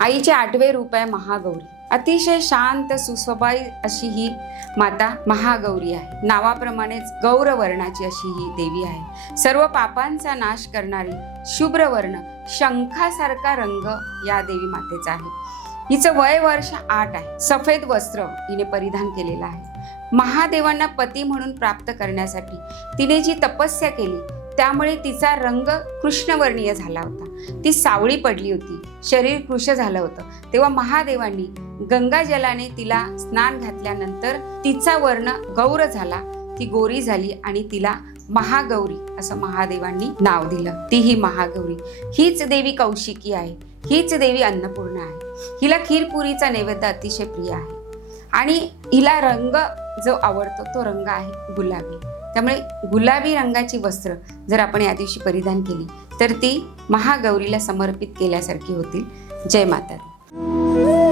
आईचे 8वे रूप आहे महागौरी। अतिशय शांत सुस्वभावी अशी ही माता महागौरी आहे। नावाप्रमाणेच गौरवर्णाची अशी ही देवी आहे। सर्व पापांचा नाश करणारी शुभ्र वर्ण शंखासारखा रंग या देवी मातेचा आहे। हिचं वय वर्ष 8 आहे। सफेद वस्त्र हिने परिधान केलेलं आहे। महादेवांना पती म्हणून प्राप्त करण्यासाठी तिने जी तपस्या केली त्यामुळे तिचा रंग कृष्णवर्णीय झाला होता। ती सावळी पडली होती, शरीर कृश झालं होतं। तेव्हा महादेवांनी गंगा जलाने तिला स्नान घातल्यानंतर तिचा वर्ण गौर झाला, ती गोरी झाली आणि तिला महागौरी असं महादेवांनी नाव दिलं। ती ही महागौरी, हीच देवी कौशिकी आहे, हीच देवी अन्नपूर्णा आहे। हिला खीरपुरीचा नैवेद्य अतिशय प्रिय आहे आणि हिला रंग जो आवडतो तो रंग आहे गुलाबी। त्यामुळे गुलाबी रंगाची वस्त्र जर आपण या दिवशी परिधान केली तर ती महागौरीला समर्पित केल्यासारखी होतील। जय माता दी।